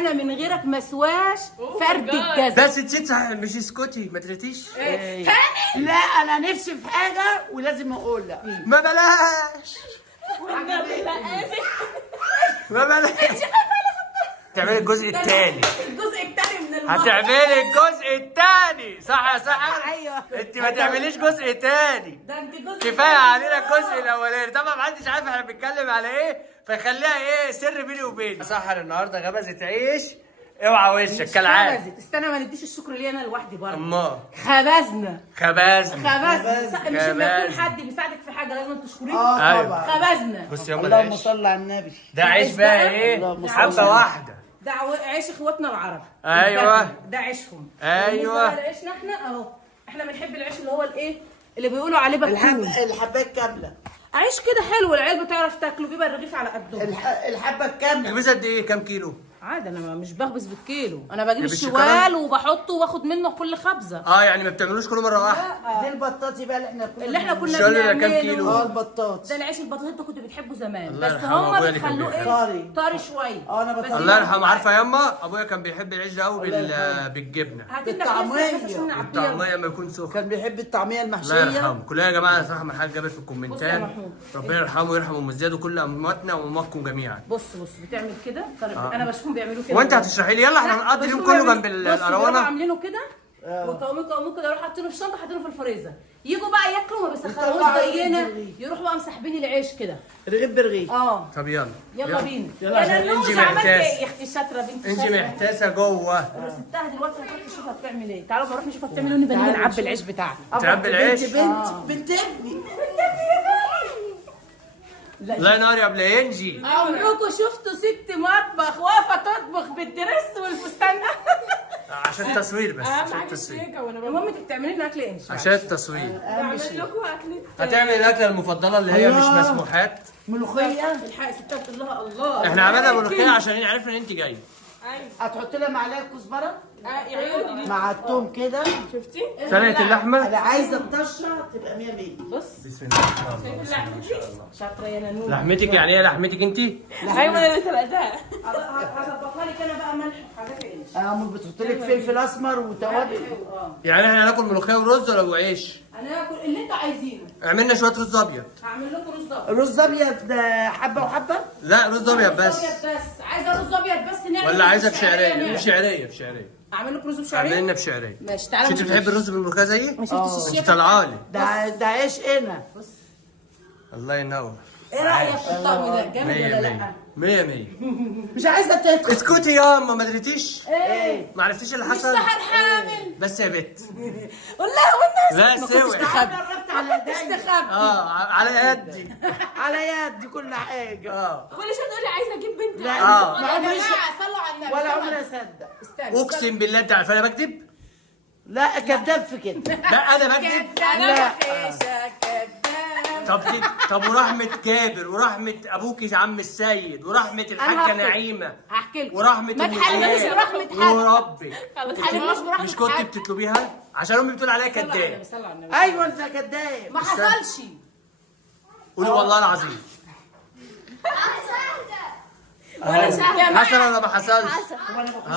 انا من غيرك مسواش فرد الجزم. بس نسيت صحيح، مش اسكتي ما تريتيش. لا انا نفسي في حاجه ولازم اقولها. ما بلاش ما بلاش تعملي الجزء الثاني. الجزء الثاني من الموضوع. هتعملي الجزء الثاني صح يا سحر؟ ايوه انت ما تعمليش جزء ثاني، ده انت جزء كفايه علينا الجزء الاولاني. طبعا ما حدش عارف احنا بنتكلم على ايه، فيخليها ايه سر بيني وبينك. سحر النهارده غمزت عيش، اوعى وشك كالعاده. خبزت. استنى ما نديش الشكر لي انا لوحدي برضه. اما خبزنا خبزنا مش لما يكون حد بيساعدك في حاجه لازم تشكريه. أيوة. طبعا. خبزنا. بص يا اللهم العيش صل على النبي. ده عيش بقى ايه اللهم صل حبه على واحده. ده عيش اخواتنا العرب. أيوة. ده عيشهم. أيوة. بالنسبه لعيشنا احنا اهو، احنا بنحب العيش اللي هو الايه اللي بيقولوا عليه بكون. الحبايه الكامله. عيش كده حلو، العيال بتعرف تاكله، بيبقى الرغيف على قدهم. الحبه الكامله. تلبسها قد ايه؟ كام كيلو؟ عادي انا مش بخبز بالكيلو، انا بجيب مش الشوال وبحطه واخد منه كل خبزه. يعني ما بتعملوش كل مره واحده؟ دي البطاطي بقى اللي احنا كنا الشوال ده كام بنعمله. كيلو؟ البطاطي. ده العيش البطاطا انت كنت بتحبه زمان، الله بس يرحمه، هم أبويا اللي كان بيخلوه بيحبه. ايه طري شويه. انا بس بطلع. الله يرحمه. عارفه ياما ابويا كان بيحب العيش ده قوي بالجبنه. الطعميه لما يكون سخن. كان بيحب الطعميه الله المحشيه. يرحمه. كلها يا جماعه صراحه من حاجه جابت في بص يا الكومنتات. محمود. ربنا يرحمه ويرحم ام زياد وكل امواتنا وامواتكم جميعا. بص بتعمل كده انا بشوفهم بيعملوا كده. وانت هتشرحي لي؟ يلا احنا هنقضي اليوم كله جنب القروانه. عاملينه كده وقوموا كده، يروحوا حاطينه في الشنطه، حاطينه في الفريزر، يجوا بقى ياكلوا ما بيسخنوش زينا، يروحوا بقى مسحبين العيش كده رغيف برغيف. طب يلا بينا. يلا عشان نانوش انجي عملت محتاس. ايه يا اختي الشاطره بنت انجي الشاطرة. محتاسه جوه. انا سبتها دلوقتي هتروح تشوفها بتعمل ايه. تعالوا نروح نشوفها بتعمل ايه ونبقى نيجي نعبي العيش بتاعنا. تعبي العيش. بنت ابني. الله ينور يا ابن انجي. عمركم شفتوا ست مطبخ واقفه تطبخ بالدرس والفستان؟ عشان التصوير بس، عشان التصوير. المهم انت بتعملي لنا اكل ايه؟ عشان التصوير. بعمل لكم اكل. هتعمل الاكله المفضله اللي هي مش مسموحات. ملوخيه. الحق ستات الله الله. احنا عملنا ملوخيه عشان عرفنا ان انت جايه. هتحط لها معلقه كزبره يا عيوني مع التوم كده. شفتي؟ سلقه اللحمه. انا عايزه الطشه تبقى 100 100. بص بسم الله ما شاء الله. شاطره يا نانو. لحمتك يعني ايه لحمتك انت؟ ايوه انا اللي سلقتها. هظبطها لك انا بقى ملح وحاجات ايه؟ امال بتحط لك فلفل اسمر وتوابل. يعني احنا هناكل ملوخيه ورز ولا وعيش؟ انا هاكل اللي انتوا عايزينه. عملنا شويه رز ابيض. هعمل لكم رز ابيض. الرز ابيض حبه وحبه. لا رز ابيض بس. رز ابيض بس. عايزه رز ابيض بس نعمل. ولا عايزه بشعرية بشعريه؟ نعمل. بشعريه. اعمل لك رز بشعريه؟ عملنا بشعريه. ماشي تعالى. انت بتحب الرز بالملوخيه زيي؟ ما شفتش انت الشيف؟ طالعه لي. ده عيش هنا. الله ينور. ايه رايك في الطقم ده؟ جامد 100 ولا 100 لا؟ 100 100. مش عايزه تاكل. اسكتي ياما ما دريتيش؟ ايه؟ ما عرفتيش اللي مش حصل؟ سحر حامل. بس يا بت. والله والناس لا سوي. قربت على ايدي. تخبي. على يدي. على يدي كل حاجه. كل شويه تقولي عايزه اجيب بنت. لا يا ما عمري جماعه صلوا على النبي. ولا عمري اصدق. استنى. اقسم بالله انت عارفه انا بكذب؟ لا كذاب في كده. لا انا بكذب. لا. طب ورحمة كابر ورحمة ابوكي عم السيد ورحمة الحاجة نعيمة هحكي لك. ورحمة ما ام تحلفنيش زياد برحمة حد. وربي ما تحلفنيش برحمة مش كنت حد. بتطلبيها؟ عشان امي بتقول عليا صلوا على النبي، كداب. صلوا على النبي. ايوه انت كذاب. ما حصلش. قولي والله العظيم. حصل ولا ما حصلش؟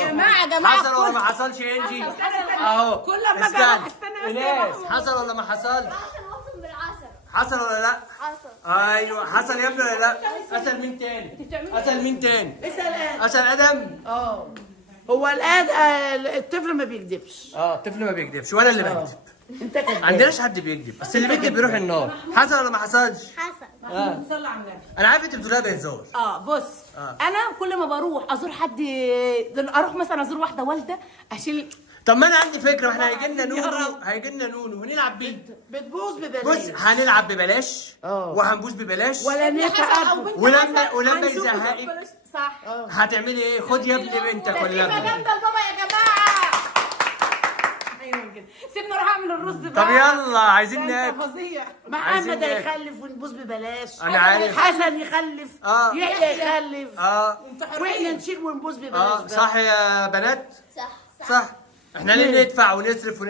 جماعة حصل ولا ما حصلش يا انجي؟ اهو كل ما اجي اروح استنى بس يا ايناس حصل ولا ما حصل؟ حصل ولا لا؟ حصل. ايوه حصل يا ابني ولا لا؟ اسال مين تاني؟ اسال مين تاني؟ اسال اسال ادم؟ هو الان الطفل ما بيكذبش. الطفل ما بيكذبش ولا اللي بيكذب. انت كذاب. عندناش حد بيكذب بس اللي بيكذب بيروح النار. حصل ولا ما حصلش؟ حصل. صلى على النبي. انا عارف انت بتقولها بهزار. بص انا كل ما بروح ازور حد، اروح مثلا ازور واحده والده اشيل. طب ما انا عندي فكره، احنا هيجي لنا نونو ونلعب بيه. بتبوظ ببلاش. بص هنلعب ببلاش وهنبوظ ببلاش ولا نتعب. ولما يزهقك صح. هتعملي ايه؟ خد يا ابني بنتك ولا جامده ابنك. لبابا يا جماعه. ايوه كده. سيبني اروح اعمل الرز بقى. طب يلا عايزين ده ناكل. انت فظيع. محمد هيخلف ونبوظ ببلاش. انا عارف. حسن يخلف. يحيى يخلف. واحنا نشيل ونبوظ ببلاش. صح يا بنات؟ صح. احنا ليه ندفع ونصرف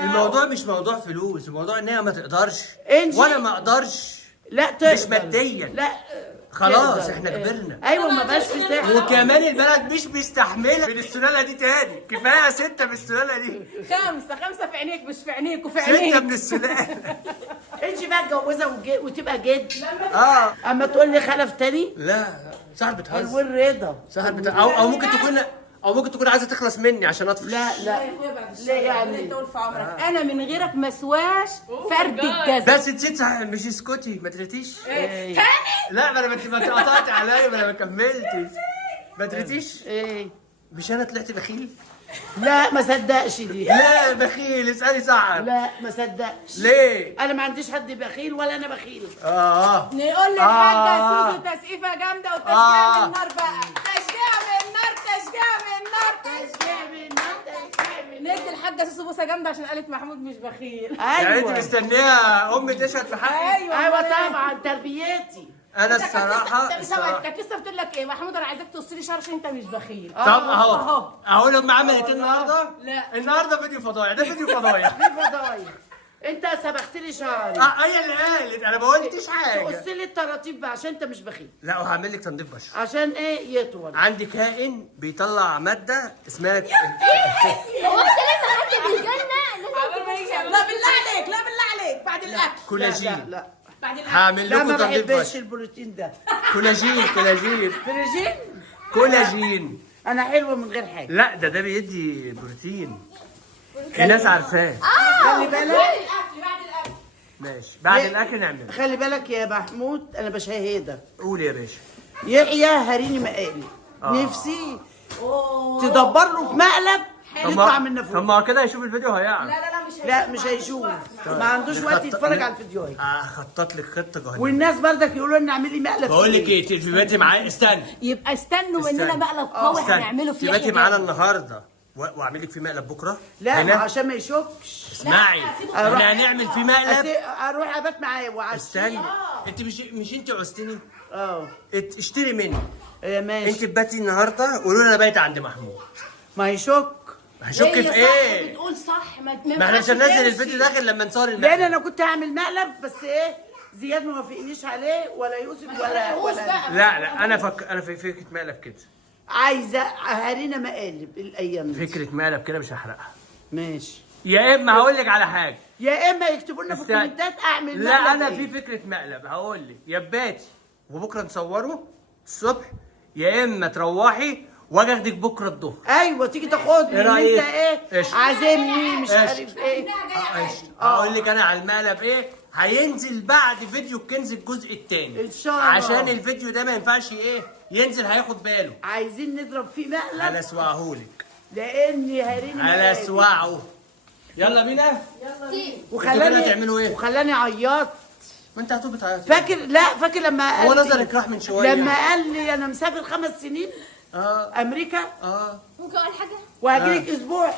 الموضوع مش موضوع فلوس، الموضوع ان هي ما تقدرش انجي. وانا ما اقدرش. لا تقدر. مش ماديا. لا خلاص احنا كبرنا. ايوه ما بقاش في سحر. وكمان البلد مش مستحمله من السلاله دي تاني، كفايه 6 من السلاله دي. 5 في عينيك مش في عينيك وفي 6 عينيك. من السلاله. انت بقى اتجوزها وتبقى جد. اه اما تقول لي خلف تاني لا صاحب بتهزر. والرضا. صاحب او ممكن تكون عايزه تخلص مني عشان اطفش. لا لا يا اخويا بعد الشر. لا يعني. انت قول في عمرك انا من غيرك مسواش فرد الجزم. بس نسيت صحيح، مش اسكتي ما تريتيش. تاني لا ما انا ما قطعت عليا، ما انا ما كملتش. ما تريتيش. ايه مش انا طلعت بخيل؟ لا ما صدقش دي. لا بخيل، اسالي سعد. لا ما صدقش. ليه؟ انا ما عنديش حد بخيل ولا انا بخيل. نقول للحاجه سوسو تسقيفه جامده وتشجيع من النار بقى. تشجيع من النار، تشجيع من النار، تشجيع من النار، تشجيع من النار. ندي الحاجه سوسو بوسه جامده عشان قالت محمود مش بخيل. يعني انت ايوه مستنيه امي تشهد في حقي؟ ايوه طبعا تربيتي. انا الصراحه كانت لسه بتقول لك ايه محمود انا عايزاك تقص لي شعر عشان انت مش بخيل. طب اهو لما عملت النهارده. لا. النهارده فيديو فضايح، ده فيديو فضايح. في فضايح. انت سبختي لي شعري. هي اللي قالت، انا ما قلتش حاجه. تقص لي الطراطيف بقى عشان انت مش بخيل. لا وهعمل لك تنظيف بشره. عشان ايه يطول. عندي كائن بيطلع ماده اسمها هو انت لما حد بيجيلنا لازم لا بالله عليك، لا بالله عليك بعد الاكل. كولاجين. لا بعد الاكل. هعمل لا لكم ما تنظيف بحبش بشره. البروتين ده. كولاجين. بروتين. كولاجين. انا حلوه من غير حاجه. لا ده بيدي بروتين. الناس عارفاه. خلي بالك. بعد الاكل. ماشي بعد الاكل نعمل. خلي بالك يا محمود انا بشهدك. قول يا باشا. يحيى هريني مقالي. نفسي تدبر له في مقلب يطلع من طب نافوخ. ما هو كده هيشوف الفيديو هيعرف. لا مش هيشوف. ما عندوش وقت يتفرج على الفيديوهات. هخطط لك خطه جهنميه. والناس برضك يقولوا لنا اعملي مقلب. بقول لك ايه، تباتي معايا. استنى يبقى استنوا مننا مقلب قوي هنعمله في تباتي معانا النهارده واعمل لك فيه مقلب بكره. لا هنا؟ عشان ما يشكش. اسمعي احنا هنعمل فيه مقلب. اروح ابات معاه وعشان. استني انت مش انت عوزتني. اه اشتري مني. ماشي. انت تباتي النهارده قولوا لي انا بايت عند محمود. ما يشك. هشك في ايه؟ بتقول صح ما احنا مش هننزل الفيديو ده غير لما نصور لان المقلب. انا كنت هعمل مقلب بس ايه زياد ما وافقنيش عليه ولا يوسف ولا لا انا في فكره مقلب كده. عايزه هارينا مقالب الايام دي. فكره مقلب كده مش هحرقها. ماشي. يا اما هقول لك على حاجه. يا اما يكتبوا لنا في استنى. الكومنتات اعمل مقلب. لا انا إيه؟ في فكره مقلب هقول لك. يا باتي وبكره نصوره الصبح، يا اما تروحي واجي اخدك بكره الظهر. ايوه تيجي تاخدني إيه رأيك؟ انت ايه قشطة. عازمني مش قشطة. عارف ايه. هقول لك انا على المقلب ايه هينزل بعد فيديو الكنز الجزء الثاني إن شاء الله. عشان الفيديو ده ما ينفعش ايه ينزل هياخد باله. عايزين نضرب فيه مقلب على اسوعهولك. لاني هارينا على مقالب. اسوعه. يلا بينا. انتوا كده وخلاني هتعملوا ايه؟ وخلاني عياط. ما انت هتبقى تعيط. فاكر لما قال هو لي- نظرك راح من شويه. لما قال لي انا مسافر 5 سنين امريكا ممكن اقول حاجه؟ وهجيلك اسبوع.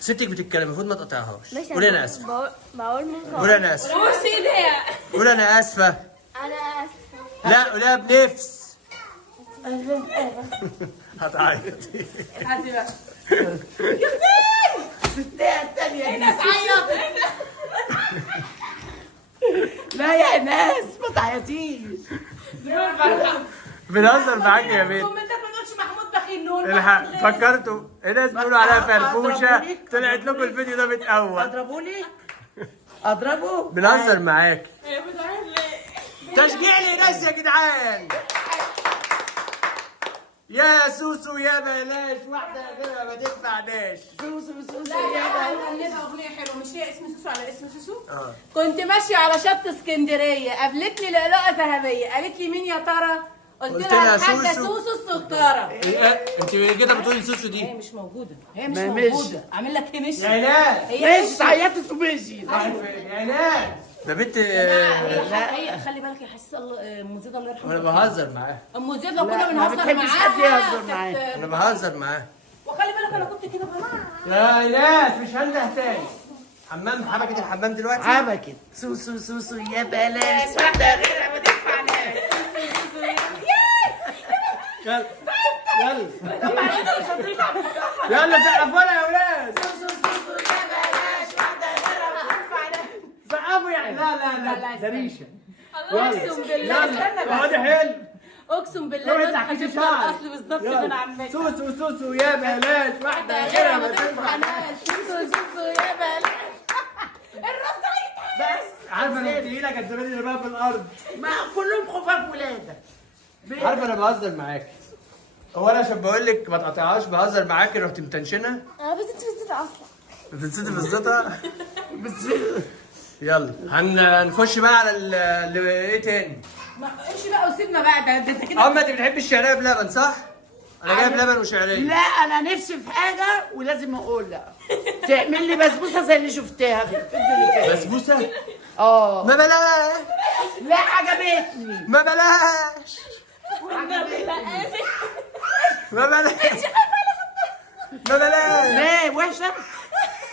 ستك بتتكلم المفروض ما تقطعهاش. ماشي. قولي انا اسفه. بقول ممكن قولي انا اسفه. بوسي ليه؟ قولي انا اسفه. انا اسفه. لا قوليها بنفس. هتعيط. عادي بقى. الستات التانية ناس عيطت. لا يا ناس ما تعيطيش. بنهزر معاك يا بنت. كومنتات ما تقولش محمود بخيل نقول الحق محمود غير. فكرتوا الناس بيقولوا عليها فرفوشه أضربولك؟ طلعت لكم الفيديو ده متقوى. اضربه لي اضربه. بنهزر معاك. هي بتعمل ليه؟ تشجيع لناس يا جدعان. يا سوسو يا بلاش واحده غيرها ما تنفعناش. سوسو لا يا هنغنيها اغنيه حلوه مش هي اسم سوسو على اسم سوسو؟ اه كنت ماشيه على شط اسكندريه قابلتني لؤلؤه ذهبيه قالت لي مين يا ترى؟ قلت لها الحاجه سوسو الستاره. انت كده بتقولي سوسو هي دي. مش موجوده هي مش ما موجوده اعمل لك ايه مش يا ناس هي ماشي تعيطت وماشي. يا ناس ده بنت. هي خلي بالك يا حسيس ام زيد الله يرحمها. انا بهزر معاه. ام زيد لو لا، كنا ما بنهزر بتحبش معاها حد يهزر معاه. كانت- انا بهزر معاه. وخلي بالك انا كنت كده بقى. يا ناس مش هنده تاني. حبكت الحمام دلوقتي. حبكت سوسو سوسو يا بلاش واحده غيرها ما تنفعناش. يلا يلا يلا سقفوا لها يا ولاد. سوسو سوسو يا بلاش واحده غيرها ما تنفعناش. سقفوا يعني. لا ده ريشه. اقسم بالله استنى اقعدي بس حلو. اقسم بالله الناس هتشوف الاصل بالظبط من عمتها. سوسو سوسو يا بنات واحده غيرها ما تنفع. سوسو سوسو يا بنات. الراس ده هيتحرق. بس عارفه انا تقيله كانت زماني بقى في الارض. ما كلهم خفاف ولادة. عارفه انا بهزر معاك. هو انا عشان بقول لك ما تقطعهاش بهزر معاكي رحت متنشنه. انا بس انت بزيت اصلا. بتنسيتي في الزيطه. يلا هنخش بقى على ايه تاني؟ امشي بقى وسيبنا بقى. ده انت كده. انت بتحبي الشعريه بلبن صح؟ انا جايب لبن وشعريه. لا انا نفسي في حاجه ولازم اقولها. تعمل لي بسبوسه زي اللي شفتها في الفيديو اللي فات. بسبوسه؟ اه ما بلاش. لا عجبتني. ما بلاش. ما بلاش. ما بلاش. ليه وحشه؟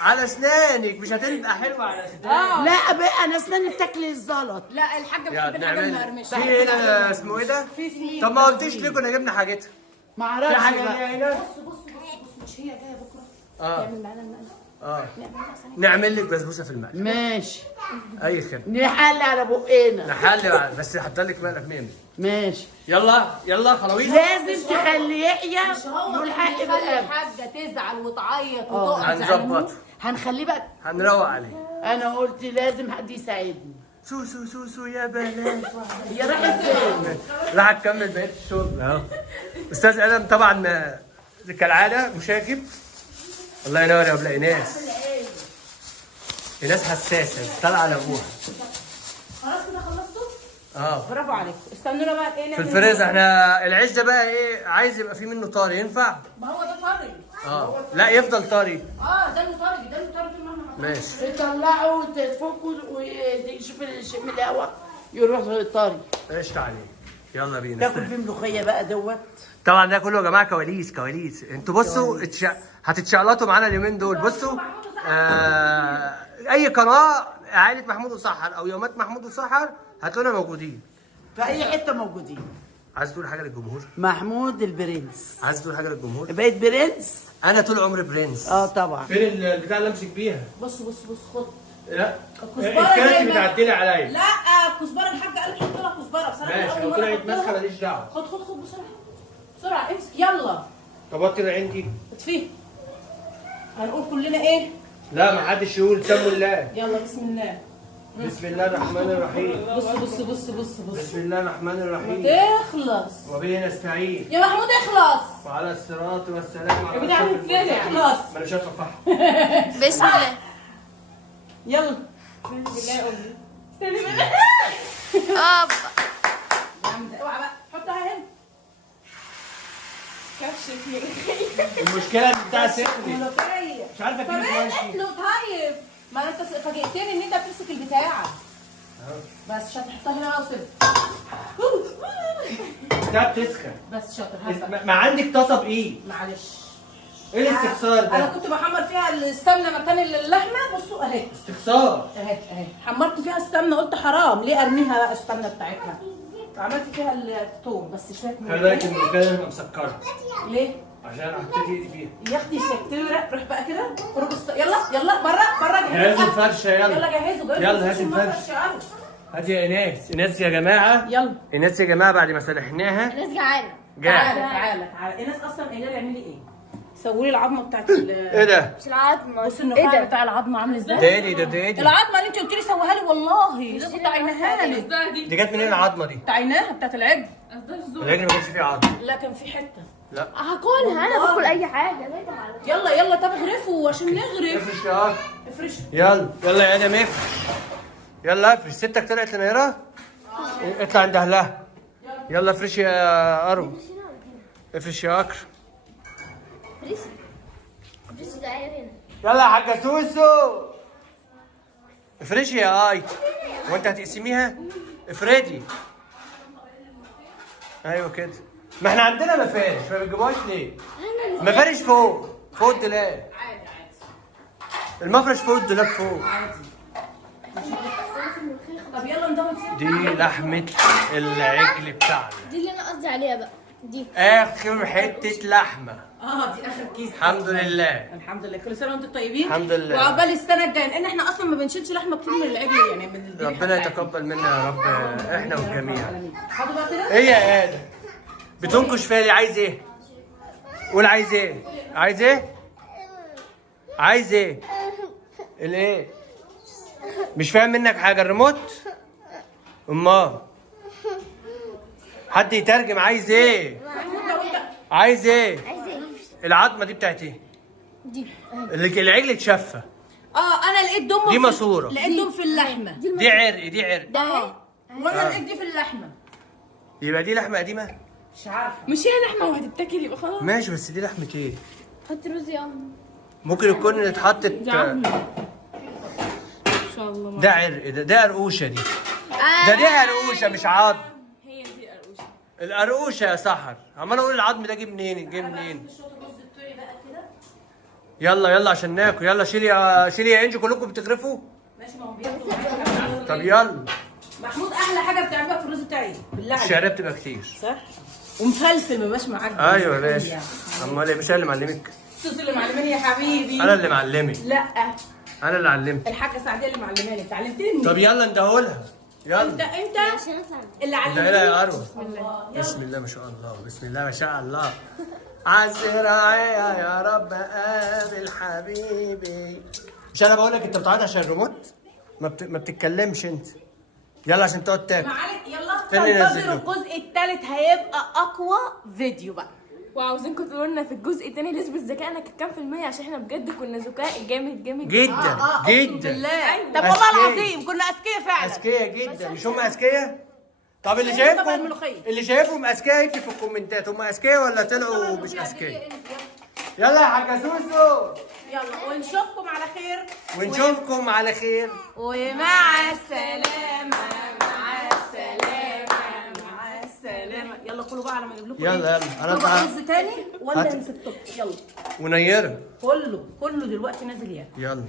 على اسنانك مش هتبقى حلوه على اسنانك. لا بقى انا اسناني بتاكل الزلط. لا الحاجه بتحب الحاجه المقرمشه. في هنا اسمه ايه ده؟ في سنين. طب ما قلتيش ليه كنا جبنا حاجتها؟ ما في اعرفش حاجه بقى. هنا. بص مش هي جايه بكره. تعمل معانا المقلب. نعمل لك بسبوسه في المقلب. ماشي اي خدمه. نحل على بقنا. نحل بس حط لك مقلب مين. ماشي يلا خلاويص. لازم تخلي يحيى يقول حق خلي بالقلب. الحاجه تزعل وتعيط وتقعد هنظبطه. هنخليه بقى. هنروق عليه. انا قلت لازم حد يساعدني. سوسو سوسو يا بنات. هي راحت فين؟ راح تكمل بقيه الشغل اهو. استاذ ادم طبعا كالعاده مشاكب. الله ينور يا ابو ايناس. ايناس حساسه طالعه على ابوها. خلاص كده خلصتوا؟ برافو عليكم. استنونا بقى ايه في الفريزر. احنا العيش ده بقى ايه عايز يبقى فيه منه طري ينفع؟ ما هو ده طري. لا يفضل طري. ده اللي طري طول ما احنا ماشي. يطلعوا وتفكوا ويشوف الشيء من الهواء يروح طري. قشطة عليه. يلا بينا. تاكل فيه ملوخيه بقى دوت. طبعا ده كله يا جماعه كواليس. انتوا بصوا هتتشقلطوا معانا اليومين دول. بصوا اي قناه عائله محمود وسحر او يومات محمود وسحر هتلاقونا موجودين. في اي حته موجودين. عايز تقول حاجه للجمهور؟ محمود البرنس. عايز تقول حاجه للجمهور؟ بقيت برنس. انا طول عمري برنس. طبعا. فين البتاع اللي امسك بيها؟ بص خد. لا الكزبره زي الكارت ما بتعدلي عليا. لا الكزبره الحاجه قالت حط لها كزبره بصراحه. ماشي لو طلعت ماسكه ماليش دعوه. خد بسرعه امسك يلا. طب وطي العين دي. اطفيه. هنقول كلنا ايه؟ لا ما حدش يقول سموا الله. يلا بسم الله. بسم الله الرحمن الرحيم. بص بسم الله الرحمن الرحيم. تخلص. وبه نستعين. يا محمود اخلص. وعلى الصراط والسلام على بتاع أشرف الفيلم المرسلين. اخلص. ما انا شايف الفحم. بسم الله. يلا. بسم الله يا امي. استني بقى. ابا اوعى بقى حطها هنا. كفشك يا المشكله بتاع سخني. ملوخيه. مش عارفه طب اجيب ايه ماشي. اكله طيب؟ ما انت فاجئتني ان انت بتمسك البتاع. بس شاطر حطها هنا بقى وسيبها. ده بتسخن. بس شاطر هات. ما عندك طاسه بايد. معلش. ايه الاستخسار انا ده؟ كنت بحمر فيها السمنه مكان اللحمه. بصوا اهي. استخسار. اهي حمرت فيها السمنه قلت حرام ليه ارميها بقى السمنه بتاعتها. عملت فيها الثوم بس شويه خلي بالك الملوخيه دي مسكره. ليه؟ عشان حطيت ايدي فيها. يا اختي شكتوره روح بقى كده خرج يلا بره جهزوا الفرشه يلا جهزوا يلا هات الفرش. هات يا ايناس يا جماعه. يلا ايناس يا جماعه بعد ما سلحناها الناس جعانه. تعالى ايناس اصلا قايله لي اعملي ايه؟ سوي لي العظمه بتاعت ايه ده؟ مش العظمه. بص النخاع بتاع العظمه عامل ازاي؟ ده ايه دي؟ العظمه اللي انت قلت لي سويها لي والله لازم تعينها لي. دي جت منين العظمه دي؟ تعيناها بتاعت العجل. العجل ما كانش فيه عظم. لا كان في حته. لا هاكلها انا باكل اي حاجه. يلا طب اغرفوا عشان نغرف. افرش يا اخ. افرش. يلا يا ادم افرش. يلا افرش. ستك طلعت لنيره. اطلع عند اهلها. يلا افرش يا ارو. افرش يا اكرم. يلا يا حاجه سوسو. افرشي يا اي. وانت هتقسميها؟ افردي. ايوه كده. ما احنا عندنا مفارش ما بتجيبوهاش ليه؟ مفارش فوق الدولاب. عادي المفرش فوق الدولاب فوق. طب يلا ندور. دي لحمة العجل بتاعنا. دي اللي انا قصدي عليها بقى. دي اخر حتة لحمة. دي اخر كيس. الحمد لله. الحمد لله كل سنه وانتم طيبين. الحمد لله. وعقبال السنه الجايه لان احنا اصلا ما بنشيلش لحمه كتير من العجل يعني من ربنا يتقبل منا يا رب احنا والجميع. حاضر بقى كده. ايه يا ادم؟ بتنكش فيا ليه؟ عايز ايه؟ قول عايز ايه؟ عايز ايه؟ عايز ايه؟ الايه؟ مش فاهم منك حاجه. الريموت؟ امال حد يترجم. عايز ايه؟ عايز ايه؟ العظمه دي بتاعت ايه؟ دي العجل اتشفى. انا لقيت دم دي ماسوره. لقيت دم في اللحمه. دي عرق. دي عرق. ده وانا لقيت دي في اللحمه. يبقى دي لحمه قديمه. مش عارفه. مش هي لحمه وهتتاكل يبقى خلاص. ماشي بس دي لحمه ايه؟ حط رز يا عم. ممكن يكون اللي اتحطت. ان شاء الله. ده عرق. ده قرقوشه دي. دي قرقوشه مش عظم. هي دي قرقوشه. القرقوشه يا سحر. عمال اقول العظم ده جه منين؟ جه منين؟ يلا يلا عشان ناكل. يلا شيلي يا انجي. كلكم بتغرفوا؟ ماشي ما هو بياكلوا. طب يلا. محمود احلى حاجه بتعملها في الرز بتاعي بالله عليك. الشعريه بتبقى كتير. صح. ومفلفل ما بقاش معاك. ايوه يا باشا. امال ايه؟ مش انا اللي معلمك؟ الصوص اللي معلماني يا حبيبي. انا اللي معلمك. لا انا اللي علمت. الحاجه سعديه اللي معلماني. اتعلمتني منين؟ طب يلا ندهولها. يلا. انت اللي علمتني. ندهولها يا اروى. بسم الله ما شاء الله. بسم الله ما شاء الله. عالزراعية يا رب قابل حبيبي. مش انا بقول لك انت بتعيط عشان الريموت؟ ما بتتكلمش انت. يلا عشان تقعد تاكل. يلا تاني نزل تنتظروا الجزء الثالث هيبقى اقوى فيديو بقى. وعاوزينكم تقولوا لنا في الجزء الثاني نسبة ذكائنا كانت كام في المية عشان احنا بجد كنا ذكاء جامد جامد جدا أقسم جدا. بالله. طب أذكياء. والله العظيم كنا اذكياء فعلا. اذكياء جدا. مش هم اذكياء؟ طب اللي طبعا شايفهم الملوخية. اللي شايفهم اذكياء يكتب في الكومنتات هم اذكياء ولا طلعوا مش اذكياء. يلا يا حاجه سوسو. يلا ونشوفكم على خير. ونشوفكم على خير. ومع السلامة. مع السلامة. مع السلامة. يلا كلوا بقى على ما اجيب لكم. يلا يلا. انا طبق بقى رز تاني ولا هات. نسيتكم. يلا ونيره. كله دلوقتي نازل ياكل. يلا.